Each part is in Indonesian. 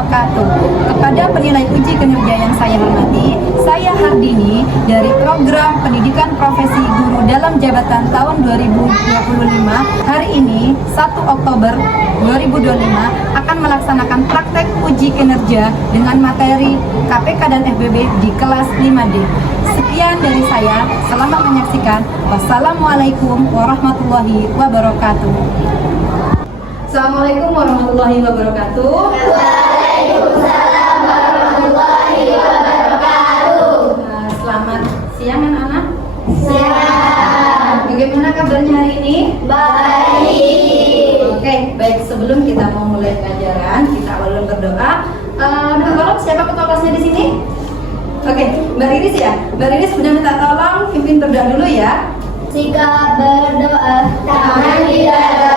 wabarakatuh. Kepada penilai uji kinerja yang saya hormati, saya Hardini dari Program Pendidikan Profesi Guru dalam Jabatan tahun 2025. Hari ini, 1 Oktober 2025, akan melaksanakan praktek uji kinerja dengan materi KPK dan FBB di kelas 5D. Sekian dari saya, selamat menyaksikan. Wassalamualaikum warahmatullahi wabarakatuh. Assalamualaikum warahmatullahi wabarakatuh. Waalaikumsalam warahmatullahi wabarakatuh. Selamat siang anak-anak. Siang. Bagaimana kabarnya hari ini? Baik. Oke, baik. Sebelum kita mau mulai pelajaran, kita awalnya berdoa. Tolong siapa ketua kelasnya di sini? Oke, Mbak Riris ya. Mbak Riris sudah minta tolong pimpin berdoa dulu ya. Sikap berdoa, tangan di dada,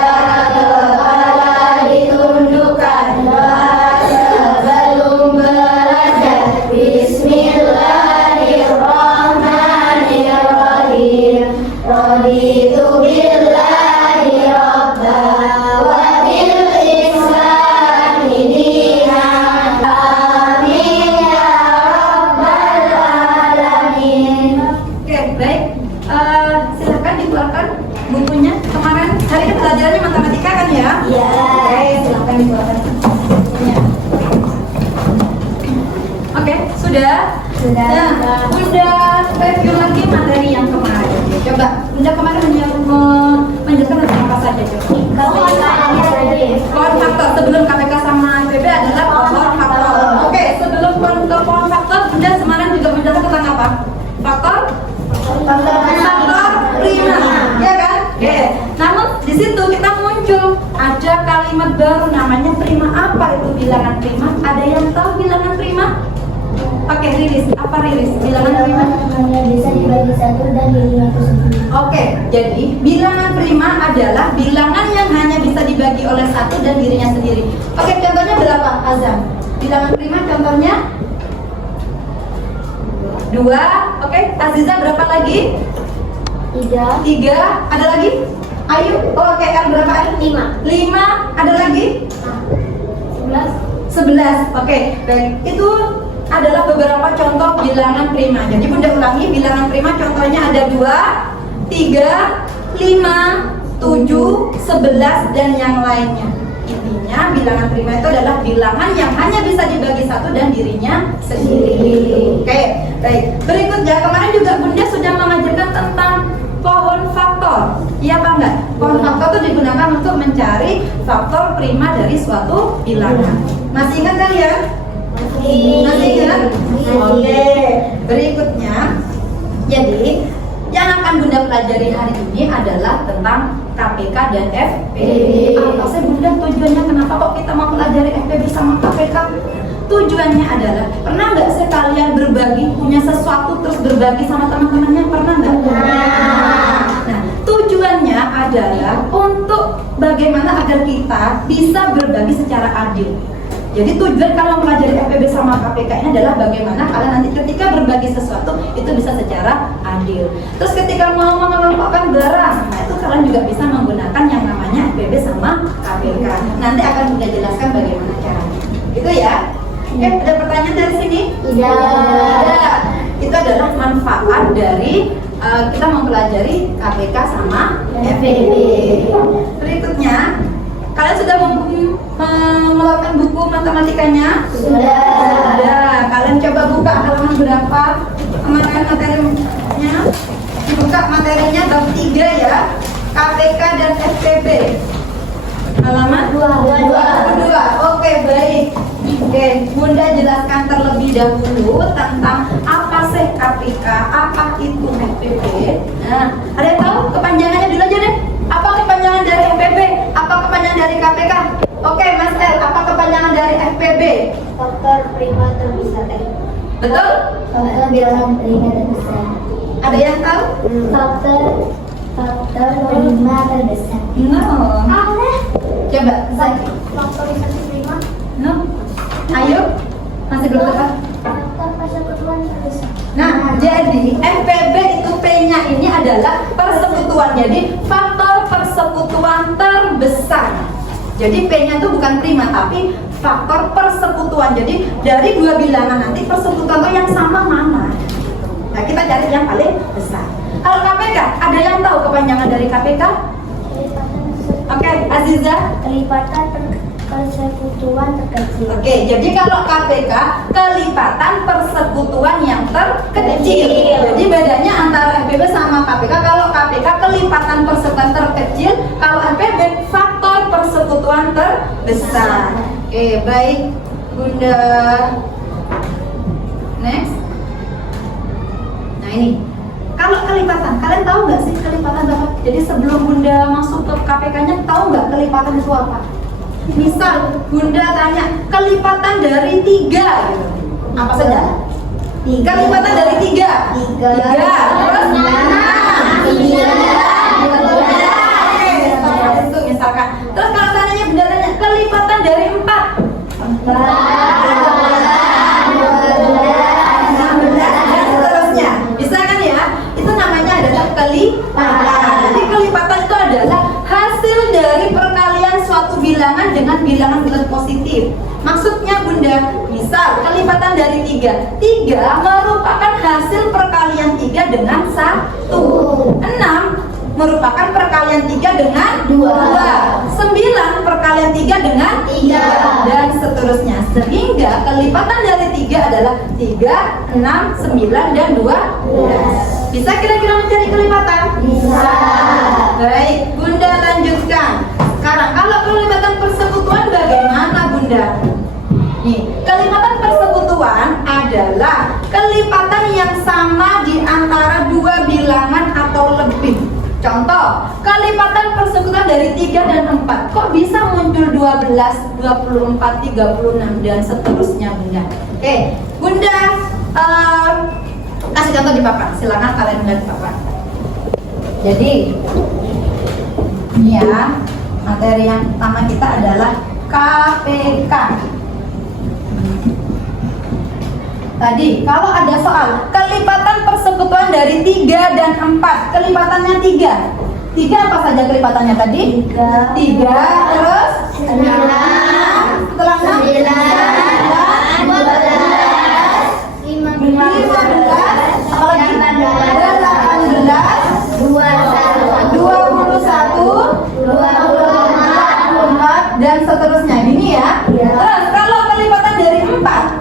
kepala ditundukkan, doa sebelum belajar. Bismillahirrahmanirrahim. Raditu billahi rabba wa bil islami dinan. Amin ya rabbal alamin. Oke, baik. Silakan dikeluarkan bukunya. Kemarin hari ini pelajarannya matematika kan ya? Iya. Oke, silakan dikeluarkan bukunya. Oke, sudah? Sudah. Nah, Bunda review lagi materi yang kemarin. Coba, Bunda kemarin menjelaskan tentang apa saja coba? Pohon faktor. Sebelum KPK sama FBB adalah pohon faktor. Oke, sebelum ke pohon faktor, Bunda kemarin juga menjelaskan tentang apa? Faktor prima, ya kan? Oke. Namun di situ kita muncul ada kalimat baru namanya prima. Apa itu bilangan prima? Ada yang tahu bilangan prima? Oke, Riris. Apa Riris? Bilangan prima? Hanya bisa dibagi satu dan dirinya itu sendiri. Oke, jadi bilangan prima adalah bilangan yang hanya bisa dibagi oleh satu dan dirinya sendiri. Oke, contohnya berapa, Azam? Bilangan prima contohnya 2. Oke, Aziza berapa lagi? 3, 3. Ada lagi? Ayu. Oh, oke, L berapa? 5, 5. Ada lagi? 11. 11. Oke, baik. Itu adalah beberapa contoh bilangan prima. Jadi Bunda ulangi, bilangan prima contohnya ada 2, 3, 5, 7, 11 dan yang lainnya. Intinya bilangan prima itu adalah bilangan yang hanya bisa dibagi satu dan dirinya sendiri. Oke, baik. Berikutnya, kemarin juga Bunda sudah mengajarkan tentang pohon faktor. Iya apa enggak? Pohon faktor itu digunakan untuk mencari faktor prima dari suatu bilangan. Masih ingat kalian? Masih ingat? Oke. Berikutnya, jadi yang akan Bunda pelajari hari ini adalah tentang KPK dan FBB. Apa sih Bunda tujuannya? Kenapa kok kita mau pelajari FBB sama KPK? Tujuannya adalah, pernah nggak sih kalian berbagi, punya sesuatu terus berbagi sama teman-temannya? Pernah nggak? Nah, tujuannya adalah untuk bagaimana agar kita bisa berbagi secara adil. Jadi tujuan kalau mempelajari FBB sama KPK ini adalah bagaimana kalian nanti ketika berbagi sesuatu itu bisa secara adil. Terus ketika mau mengelompokkan barang, nah itu kalian juga bisa menggunakan yang namanya FBB sama KPK. Nanti akan Bunda jelaskan bagaimana caranya. Itu ya. Oke, ada pertanyaan dari sini? Tidak. Ada. Itu adalah manfaat dari kita mempelajari KPK sama FBB. Berikutnya, kalian sudah melakukan buku matematikanya? Sudah. Kalian coba buka halaman berapa? Kemarin materinya dibuka, materinya bab 3 ya. KPK dan FBB. Halaman 2. Oke, baik. Oke, Bunda jelaskan terlebih dahulu tentang apa sih KPK, apa itu FBB. Nah, ada yang tahu kepanjangannya dulu aja deh. Apa kepanjangan dari FBB? Apa kepanjangan dari KPK? Oke, Mas El, apa kepanjangan dari FBB? Faktor prima terbesar. Betul? Faktor bilangan prima terbesar. Ada yang tahu? Faktor prima terbesar. No. Coba, Zaki. Faktorisasi prima. No. Ayo. Masih belum dapat? Faktor persekutuan terbesar. Nah, jadi FBB itu P-nya ini adalah persekutuan. Jadi faktor persekutuan terbesar. Jadi P-nya itu bukan prima, tapi faktor persekutuan. Jadi dari dua bilangan nanti persekutuan yang sama mana? Nah, kita cari yang paling besar. Kalau KPK, ada yang tahu kepanjangan dari KPK? Oke, Aziza? Kelipatan persekutuan terkecil. Oke, jadi kalau KPK kelipatan persekutuan yang terkecil. Jadi bedanya antara FPB sama KPK, kalau KPK kelipatan persekutuan terkecil, kalau FPB faktor persekutuan terbesar. Oke, baik Bunda. Next. Nah ini, kalau kelipatan, kalian tahu nggak sih kelipatan berapa? Jadi sebelum Bunda masuk ke KPK-nya, tahu nggak kelipatan itu apa? Misal Bunda tanya kelipatan dari 3 gitu. Apa saja? Kelipatan dari 3. 3. Terus 6. Itu misalkan. Terus kalau tanya Bunda tanya kelipatan dari 4. 16 dan seterusnya. Bisa kan ya? Itu namanya adalah kelipatan. Jadi kelipatan itu adalah hasil dari perkalian suatu bilangan dengan bilangan positif. Maksudnya Bunda, misal kelipatan dari 3. 3 merupakan hasil perkalian 3 dengan 1. 6 merupakan perkalian 3 dengan 2. 9 perkalian 3 dengan 3 dan seterusnya. Sehingga kelipatan dari 3 adalah 3, 6, 9 dan 12. Bisa kira-kira mencari kelipatan? Bisa. Baik, Bunda lanjutkan. Sekarang kalau kelipatan persekutuan bagaimana Bunda? Nih, kelipatan persekutuan adalah kelipatan yang sama di antara dua bilangan atau lebih. Contoh, kelipatan persekutuan dari 3 dan 4. Kok bisa muncul 12, 24, 36 dan seterusnya Bunda? Oke, Bunda kasih contoh di papan. Silakan kalian melihat di papan. Jadi, ini ya, materi yang pertama kita adalah KPK. Tadi, kalau ada soal kelipatan persekutuan dari 3 dan 4, kelipatannya 3. 3 apa saja kelipatannya tadi? 3, terus 6, setelah 6, 15, apa lagi? 18, 21, 24, dan seterusnya. Gini ya. Terus kalau kelipatan dari 4,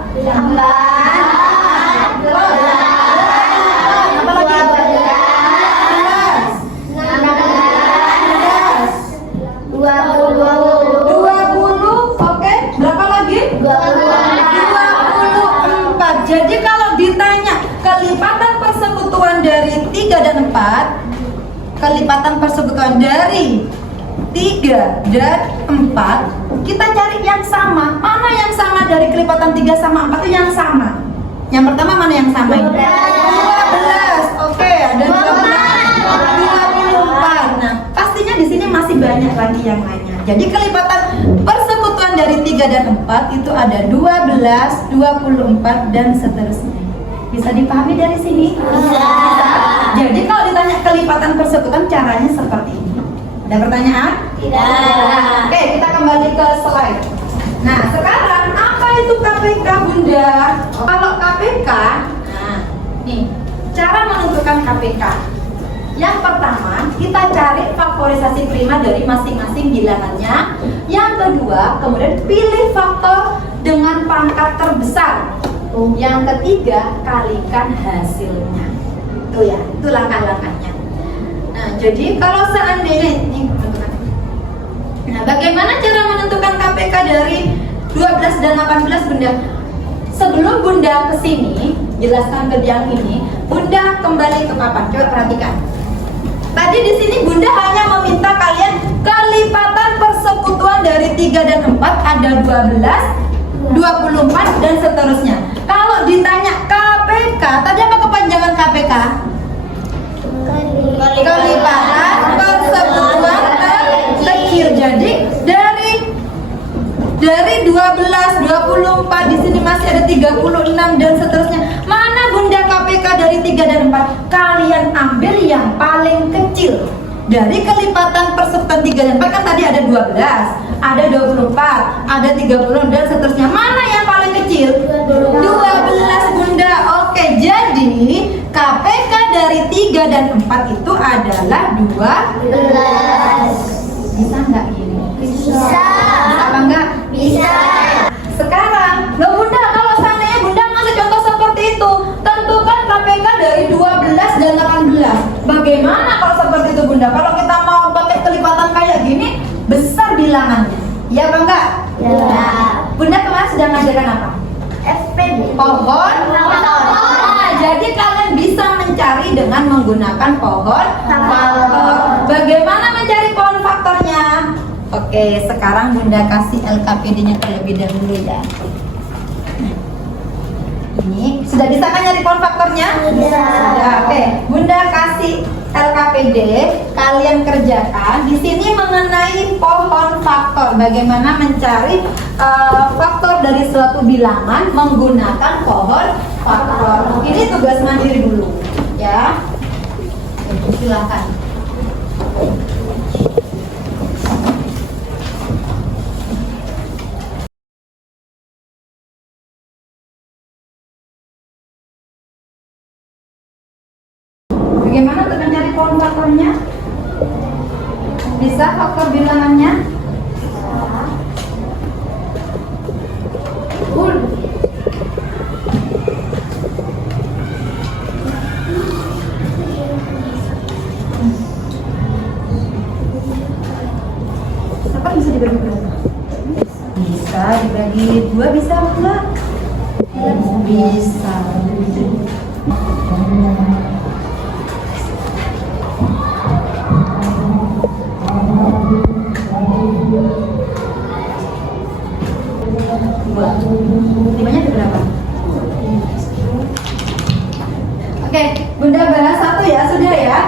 20, oke. Berapa lagi? 24. Jadi kalau ditanya kelipatan persekutuan dari 3 dan 4, kelipatan persekutuan dari 3 dan 4, kita cari yang sama. Mana yang sama dari kelipatan 3 sama 4 itu yang sama? Yang pertama mana yang sama? 12. Oke, ada 24. Nah, pastinya di sini masih banyak lagi yang lainnya. Jadi kelipatan persekutuan dari 3 dan 4 itu ada 12, 24 dan seterusnya. Bisa dipahami dari sini? Bisa. Jadi kalau ditanya kelipatan persekutuan caranya seperti ini. Ada pertanyaan? Tidak. Oke, kita kembali ke slide. Nah, sekarang apa itu KPK Bunda? Kalau KPK, nah, nih, cara menentukan KPK. Yang pertama, kita cari faktorisasi prima dari masing-masing bilangannya. Yang kedua, kemudian pilih faktor dengan pangkat terbesar. Yang ketiga, kalikan hasilnya. Itu ya, itu langkah-langkahnya. Nah, jadi kalau seandainya ini, nah, bagaimana cara menentukan KPK dari 12 dan 18 Bunda? Sebelum Bunda kesini, jelaskan ke yang ini, Bunda kembali ke papan. Coba perhatikan. Tadi di sini Bunda hanya meminta kalian kelipatan persekutuan dari 3 dan 4 ada 12, 24 dan seterusnya. Kalau ditanya KPK, tadi apa kepanjangan KPK? Kelipatan persekutuan terkecil. Jadi dari 12, 24 di sini masih ada 36 dan seterusnya. Mana Bunda KPK dari 3 dan 4? Kalian ambil yang paling kecil. Dari kelipatan persekutuan 3 dan 4 kan tadi ada 12, ada 24, ada 30 dan seterusnya. Mana yang paling kecil? 12 Bunda. Oke, jadi KPK dari 3 dan 4 itu adalah 12. Bisa nggak ini? Bisa. Bisa apa enggak? Bisa. Sekarang, loh Bunda, kalau seandainya Bunda ngasih contoh seperti itu, tentukan KPK dari 12 dan 18. Bagaimana kalau seperti itu Bunda? Kalau kita mau pakai kelipatan kayak gini, besar bilangannya. Ya apa enggak? Ya. Bunda kemarin sedang ngajarkan apa? SPD. Pohon. Nah, jadi kalian bisa mencari dengan menggunakan pohon faktor. Bagaimana mencari pohon faktornya? Oke, sekarang Bunda kasih LKPD-nya terlebih dahulu ya. Ini sudah bisa kan nyari pohon faktornya? Sudah. Ya, oke. Bunda kasih LKPD, kalian kerjakan. Di sini mengenai pohon faktor, bagaimana mencari faktor dari suatu bilangan menggunakan pohon faktor. Ini tugas mandiri dulu, ya. Silakan. Bagaimana untuk mencari pohon faktornya? Bisa faktor bilangannya? Apa bisa dibagi berapa? Bisa dibagi 2, bisa enggak? Bisa. Limanya ada berapa? Oke, Bunda bahas satu ya, sudah ya?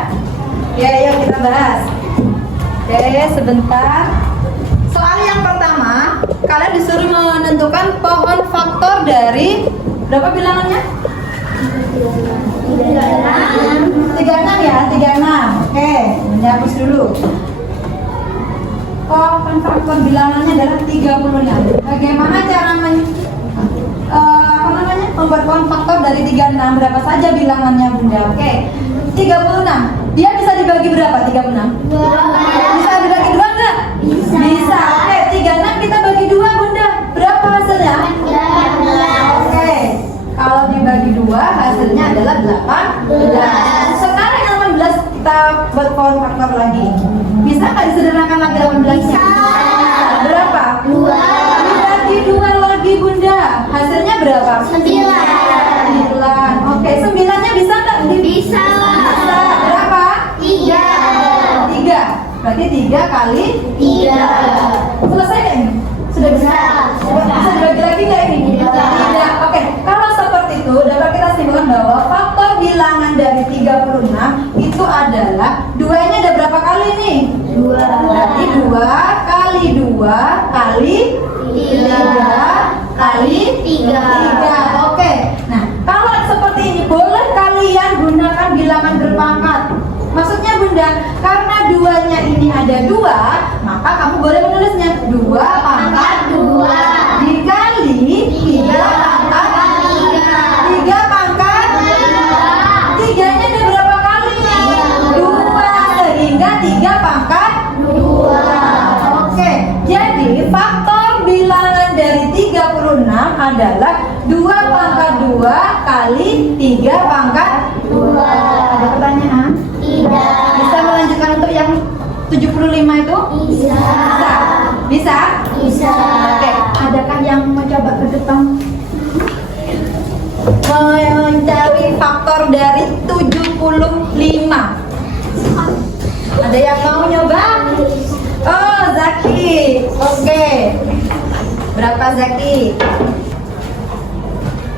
Ya, yuk kita bahas. Oke, sebentar. Soal yang pertama, kalian disuruh menentukan pohon faktor dari berapa bilangannya? 36 ya, 36. Oke, Bunda hapus dulu. Pohon faktor bilangannya adalah 36. Bagaimana cara membuat pohon faktor dari 36? Berapa saja bilangannya Bunda? Oke, 36. Dia bisa dibagi berapa 36? 2. Bisa dibagi 2 enggak? Bisa. Bisa. Oke, 36 kita bagi 2 Bunda. Berapa hasilnya? 18. Oke, kalau dibagi 2 hasilnya adalah 18. Sekarang 18 kita buat pohon faktor lagi. Bisa nggak disederhanakan lagi 18? Bisa. Berapa? 2. Dibagi 2 lagi Bunda. Hasilnya berapa? 9. Oke, 9-nya bisa nggak? Bisa. Bisa. Berapa? 3. 3. Berarti 3 kali 3. selesai nggak ini? Sudah bisa? Bisa dibagi lagi nggak ini? Tidak. Oke, kalau seperti itu dapat kita simpulkan bahwa faktor bilangan dari 36 itu adalah 2-nya ada berapa kali nih? 2. Berarti 2 kali 2 kali 3 kali 3. Oke. Nah, kalau seperti ini boleh kalian gunakan bilangan berpangkat. Maksudnya Bunda, karena 2-nya ini ada 2, maka kamu boleh menulisnya 2 pangkat 2 dikali 3 pangkat 3 pangkat 3-nya ada berapa kali? 2, sehingga 3 pangkat 2. Oke, jadi faktor bilangan dari 36 adalah 2 pangkat 2 kali 3 pangkat 2. Ada pertanyaan? Tidak. Bisa melanjutkan untuk yang 75 itu? Bisa. Bisa? Bisa. Oke, adakah yang mau coba ke depan? Mencari faktor dari 75. Ada yang mau nyoba? Oh, Zaki. Oke. Berapa Zaki?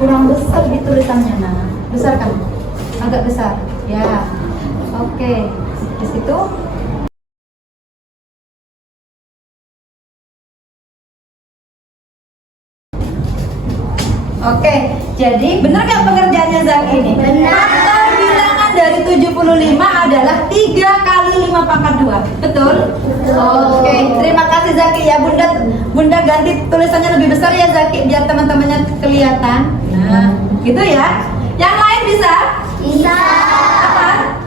Kurang besar di tulisannya, Nah. Besar kan? Agak besar. Ya. Oke. Di situ. Oke, jadi benar nggak pengerjaannya Zaki ini? Benar. Faktor bilangan dari 75 adalah 3 kali 15. 5 pangkat 2. Betul? Oke, terima kasih Zaki ya. Bunda ganti tulisannya lebih besar ya Zaki biar teman-temannya kelihatan. Nah, gitu ya. Yang lain bisa? Bisa. Apa?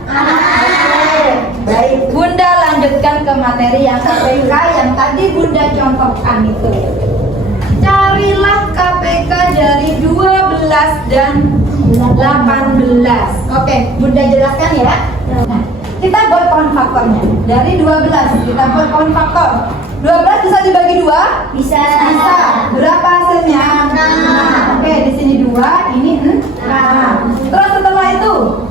Baik, Bunda lanjutkan ke materi yang KPK yang tadi Bunda contohkan itu. Carilah KPK dari 12 dan 18. Oke, Bunda jelaskan ya. Nah, kita buat kawan faktornya. Dari 12 kita buat kawan faktor. 12 bisa dibagi 2? Bisa. Bisa. Berapa hasilnya? 6. Oke, di sini 2, ini 6. Terus setelah itu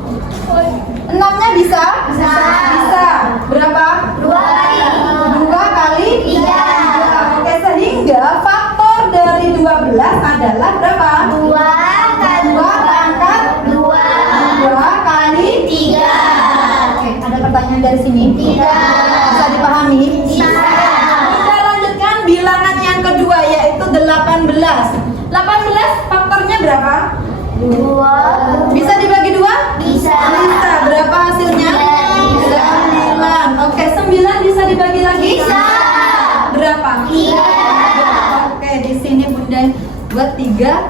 6-nya bisa? Bisa. Bisa. Berapa? 2 kali. 2 kali 3. Oke, sehingga faktor dari 12 adalah berapa? 2 kali 2 pangkat 2. 2 kali 3. Oke, ada pertanyaan dari sini? 3. Bisa dipahami? Bisa. Kita lanjutkan bilangan yang kedua yaitu 18. 18 faktornya berapa? 2. Bisa dibagi 2? Bisa. Bisa. Berapa hasilnya? 9. Oke, 9 bisa dibagi lagi? Bisa. Berapa? 3. Oke, di sini Bunda buat 3.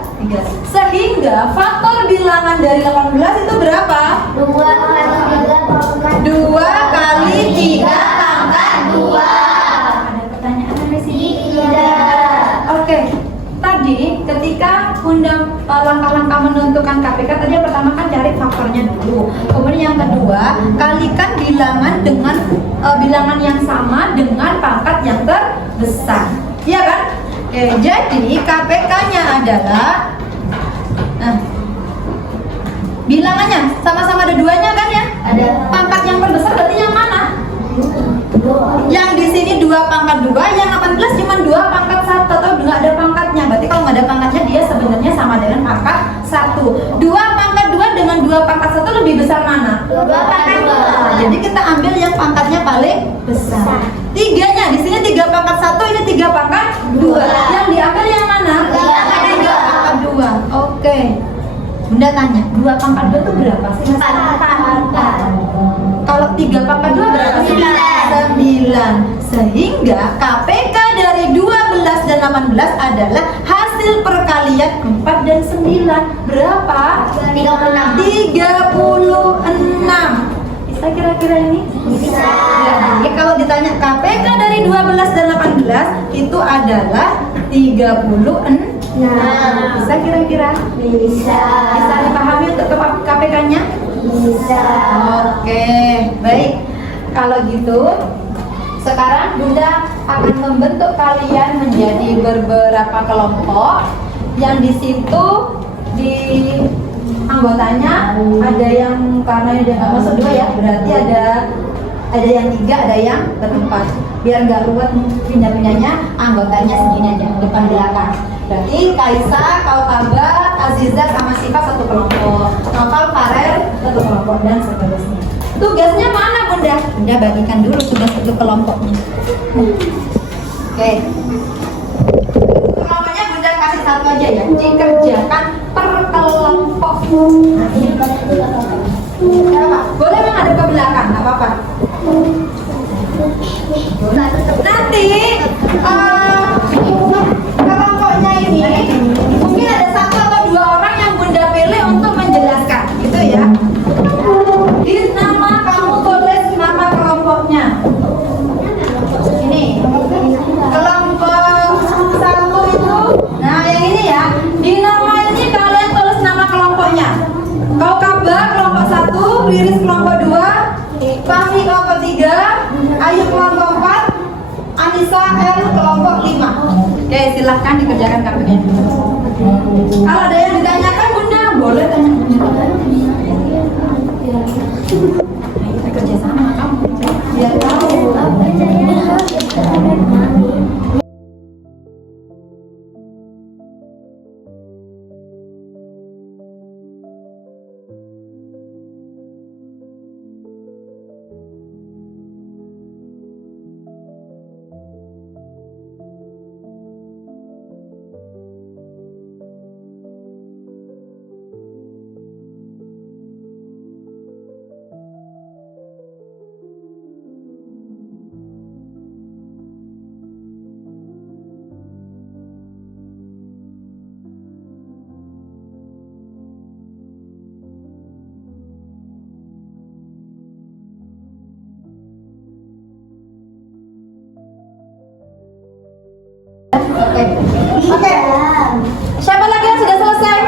Sehingga faktor bilangan dari 18 itu berapa? 2 kali 3 pangkat 2 kali 3 pangkat 2. Ada pertanyaan dari sini? Tidak. Oke, tadi ketika Bunda langkah-langkah menentukan KPK tadi yang pertama kan cari faktornya dulu. Kemudian yang kedua, kalikan bilangan dengan bilangan yang sama dengan pangkat yang terbesar. Iya kan? Oke, jadi KPK-nya adalah bilangannya sama-sama ada 2-nya kan ya? Ada. Pangkat yang terbesar berarti yang mana? 2. Yang di sini 2 pangkat 2, yang 18 cuma 2 pangkat 1 atau nggak ada pangkatnya. Berarti kalau nggak ada pangkatnya dia sebenarnya sama dengan pangkat 1. 2 pangkat 2 dengan 2 pangkat 1 lebih besar mana? 2 pangkat 2. Jadi kita ambil yang pangkatnya paling besar. 3-nya di sini 3 pangkat 1, ini 3 pangkat 2. Yang diambil yang mana? 3 pangkat 2. 3 pangkat 2. Oke. Bunda tanya, 2 pangkat 2 itu berapa sih? Mas? 4. Kalau 3 pangkat 2 berapa sih? 9. Sehingga KPK dari 12 dan 18 adalah hasil perkalian 4 dan 9. Berapa? 36. 36. Bisa kira-kira ini? Bisa. Jadi kalau ditanya KPK dari 12 dan 18 itu adalah 36. Bisa kira-kira? Bisa. Bisa dipahami untuk KPK-nya? Bisa. Oke, baik. Kalau gitu, sekarang Bunda akan membentuk kalian menjadi beberapa kelompok yang di situ di anggotanya ada yang karena dia nggak masuk 2 ya, berarti ada yang 3, ada yang berempat. Biar nggak ruwet pindah-pindahnya, anggotanya segini aja, depan belakang. Berarti Kaisa, Kaukaba, Aziza sama Siva satu kelompok, Nopal, Farel satu kelompok dan seterusnya. Tugasnya mana Bunda? Bunda bagikan dulu tugas satu kelompoknya. Oke. Kelompoknya Bunda kasih satu aja ya. Dikerjakan per kelompok. Apa? Boleh menghadap ke belakang, nggak apa-apa. Nanti kelompoknya ini mungkin ada 1 atau 2 orang yang Bunda pilih untuk menjelaskan, gitu ya. Di nama kamu tulis nama kelompoknya. Ini kelompok 1 itu, nah yang ini ya. Di nama ini kalian tulis nama kelompoknya. Kaukaba kelompok 1, Riris kelompok 2, Fahmi kelompok 3, Ayu kelompok 4, Anissa L kelompok 5. Oke, silahkan dikerjakan KPK. Kalau ada yang ditanyakan Bunda, boleh tanya. Kita kerja sama kamu, biar tahu. Oke. Siapa lagi yang sudah selesai?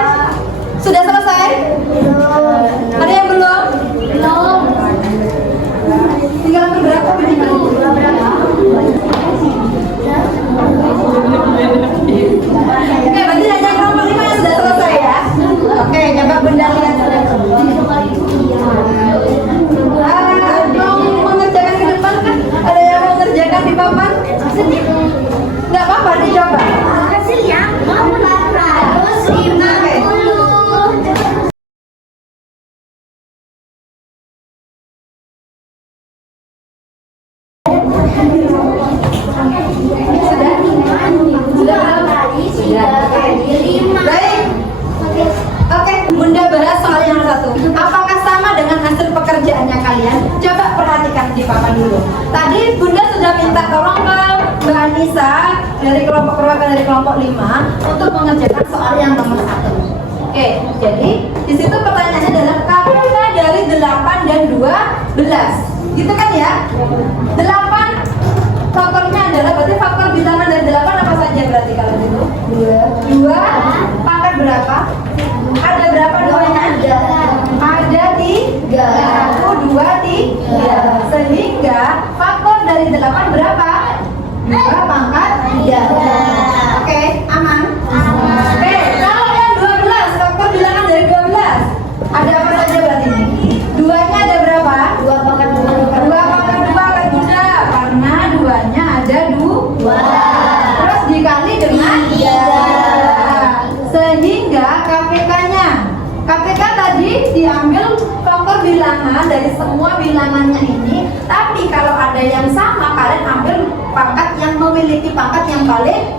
Sudah selesai? Ada yang belum? Tinggal ambil berapa ini? Oke, berarti hanya kelompok 5 yang sudah selesai ya. Oke, coba Bunda lihat. Mau mengerjakan ke depan kan? Ada yang mau mengerjakan di papan? Nggak apa-apa, dicoba. Hasilnya 450. Baik. Oke, Bunda bahas soal yang satu. Apakah sama dengan hasil pekerjaannya kalian? Coba perhatikan di papan dulu. Tadi Bunda sudah minta tolong ke Mbak Anissa dari kelompok perwakilan dari kelompok 5 untuk mengerjakan soal yang nomor 1. Oke, jadi di situ pertanyaannya adalah KPK dari 8 dan 12. Gitu kan ya? 8 faktornya adalah berarti faktor bilangan dari 8 apa saja berarti kalau gitu? 2. Pangkat berapa? Ada berapa duanya? Ada 3. 1, 2, 3. Sehingga faktor dari 8 berapa? 2 pangkat 3. Oke, aman? Oke, kalau yang 12, faktor bilangan dari 12 ada apa saja berarti ini? 2-nya ada berapa? 2 pangkat 2 pangkat 2 kan Bunda, karena 2-nya ada 2. Terus dikali dengan 3. Sehingga KPK-nya, KPK tadi diambil faktor bilangan dari semua bilangannya ini. Tapi kalau ada yang sama, kalian ambil pangkat yang memiliki pangkat yang paling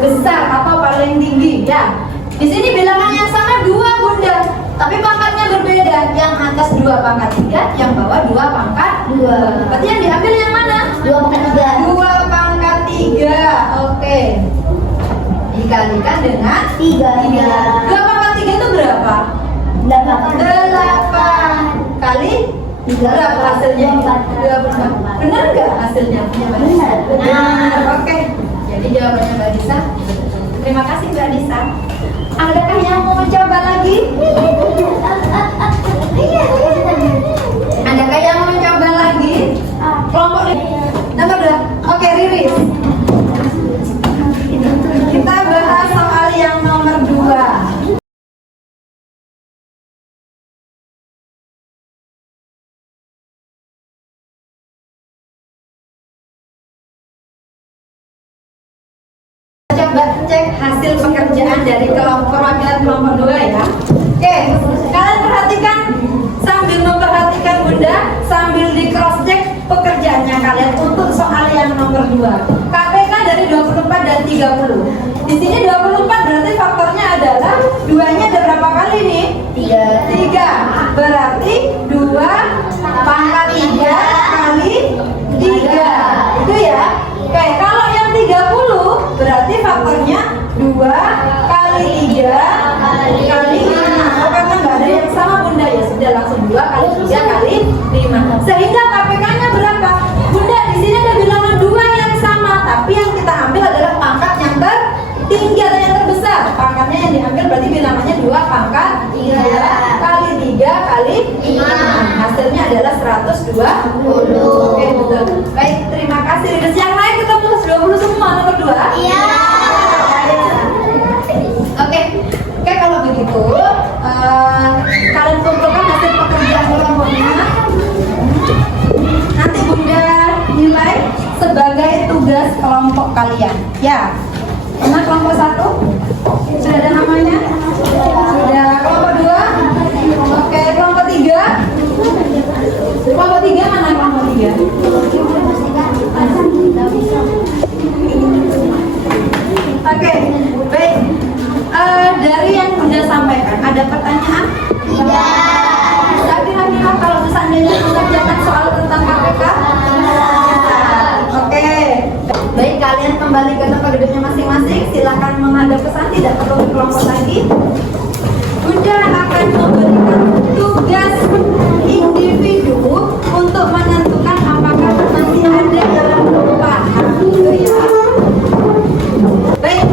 besar atau paling tinggi ya. Di sini bilangan yang sama 2 Bunda, tapi pangkatnya berbeda. Yang atas 2 pangkat 3, yang bawah 2 pangkat 2. Berarti yang diambil yang mana? 2 pangkat 3. 2 pangkat 3. Oke. Dikalikan dengan 3. 2 pangkat 3 itu berapa? 8 kali 3 berapa hasilnya? 24. Benar nggak hasilnya? Benar. Oke. Jadi jawabannya Mbak Disa. Terima kasih Mbak Disa. Adakah yang mau mencoba lagi? Adakah yang mau mencoba lagi? Kelompok nomor 2. Oke, Riris. Kita bahas soal yang nomor 2. Coba cek hasil pekerjaan dari perwakilan kelompok 2 ya. Oke, kalian perhatikan sambil memperhatikan Bunda, sambil di cross check pekerjaannya kalian untuk soal yang nomor 2. KPK dari 24 dan 30. Di sini 24 berarti faktornya adalah 2-nya ada berapa kali nih? 3. Berarti 2 pangkat 3 kali 3. Itu ya. Oke, kalau yang 30 berarti faktornya 2 kali 3 kali 5. Oh, karena nggak ada yang sama Bunda ya, sudah langsung 2 kali 3 kali 5. Sehingga KPK-nya berapa? Bunda, di sini ada bilangan 2 yang sama, tapi yang kita ambil adalah pangkat yang tertinggi atau yang terbesar. Pangkatnya yang diambil berarti bilangannya 2 pangkat 3 kali 3 kali 5. Hasilnya adalah 120. Oke, betul. Baik, terima kasih. Yang lain ketemu 20 semua nomor 2? Iya. Oke, kalau begitu kalian kumpulkan hasil pekerjaan kelompoknya. Nanti Bunda nilai sebagai tugas kelompok kalian. Ya, mana kelompok 1? Sudah ada namanya? Sudah. Kelompok 2? Oke, kelompok 3? Kelompok 3 mana kelompok 3? Oke, baik. Dari yang Bunda sampaikan, ada pertanyaan? Tidak. Kira-kira kalau seandainya mengerjakan soal tentang KPK? Oke. Baik, kalian kembali ke tempat duduknya masing-masing. Silakan menghadap pesan, tidak perlu berkelompok lagi. Bunda akan memberikan tugas individu untuk menentukan apakah masih ada yang belum paham, gitu ya. Baik,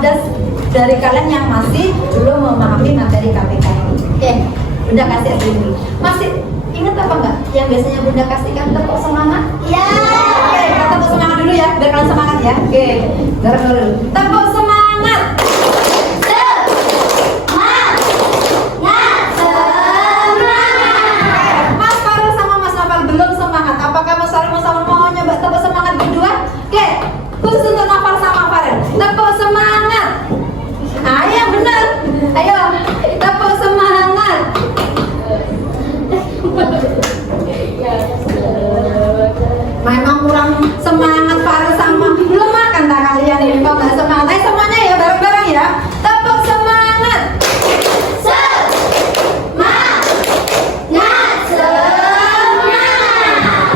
ada dari kalian yang masih belum memahami materi KPK ini. Oke, Bunda kasih ini. Masih ingat apa enggak yang biasanya Bunda kasihkan tepuk semangat? Ya. Oke, kita tepuk semangat dulu ya, biar kalian semangat ya. Oke, dorong dulu. Tepuk semangat. Mas Farul sama Mas Novel belum semangat. Apakah Mas Farul mau nyoba tepuk semangat berdua? Oke, khusus untuk Novel sama Farel. Tepuk semangat. Ayo benar. Ayo, tepuk semangat. Memang kurang semangat Farel sama belum makan tak kalian ini kok nggak semangat. Ayo semuanya ya bareng-bareng ya. Tepuk semangat.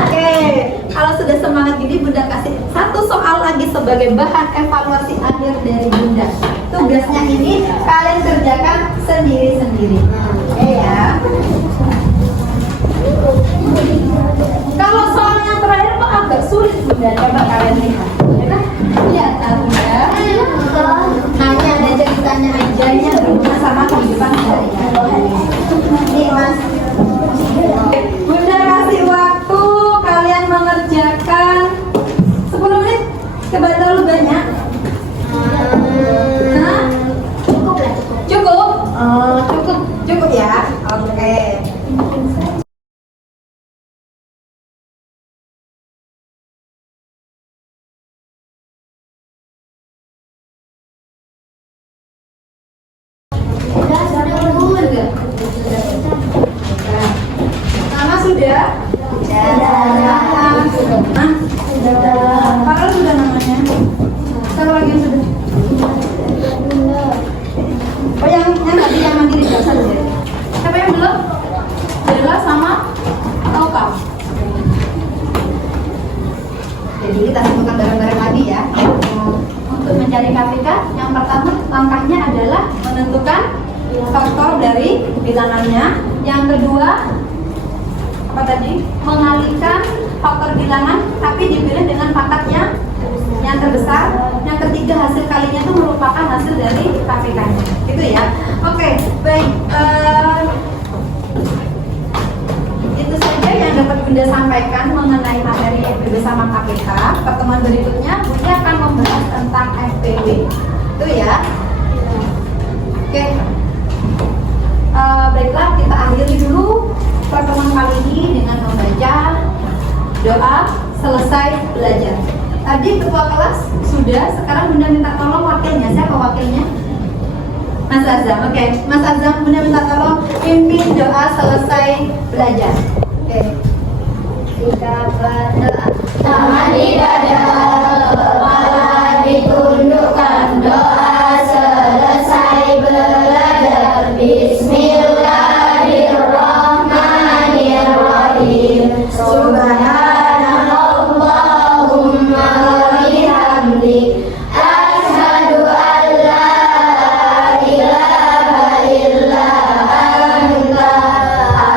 Oke, kalau sudah semangat gini Bunda kasih satu soal lagi sebagai bahan evaluasi akhir dari Bunda. Tugasnya ini kalian kerjakan sendiri-sendiri. Oke ya. Kalau soal yang terakhir kok agak sulit Bunda, coba kalian lihat. Ya kan? Lihat Bunda. Hanya ada ceritanya aja yang berhubungan sama kehidupan sehari-hari. Nih Mas. Bunda kasih waktu kalian mengerjakan 10 menit. Coba terlalu banyak. Hah? Cukup lah. Cukup? Cukup ya. Oke. Nama sudah? Farel sudah namanya? Satu lagi yang sudah? Oh yang tadi yang mandiri juga satu ya? Siapa yang belum? Bella sama Taukam. Jadi kita sebutkan bareng-bareng lagi ya. Untuk mencari KPK, yang pertama langkahnya adalah menentukan faktor dari bilangannya. Yang kedua apa tadi? Mengalihkan faktor bilangan tapi dipilih dengan pangkat yang terbesar. Yang ketiga hasil kalinya itu merupakan hasil dari KPK-nya. Gitu ya. Oke, baik. Itu saja yang dapat Bunda sampaikan mengenai materi FPB sama KPK. Pertemuan berikutnya Bunda akan membahas tentang FPB. Itu ya. Oke. Baiklah, kita akhiri dulu pertemuan kali ini dengan membaca doa selesai belajar. Tadi ketua kelas sudah, sekarang Bunda minta tolong wakilnya. Siapa wakilnya? Mas Azam. Oke, Mas Azam, Bunda minta tolong pimpin doa selesai belajar. Oke. Kita berdoa. Tangan di dada, kepala ditundukkan, doa selesai belajar. Bismillahirrahmanirrahim. Subhanallahumma wa bihamdik. Asyhadu an la ilaha illa anta.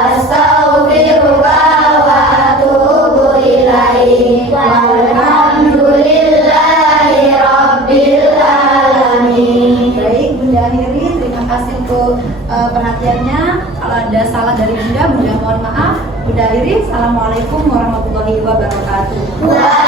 Astaghfiruka wa atubu ilaik. Walhamdulillahi rabbil alamin. Baik, Bunda akhiri. Terima kasih untuk perhatiannya. Kalau ada salah dari Bunda, Bunda mohon maaf. Bunda akhiri. Assalamualaikum warahmatullahi wabarakatuh.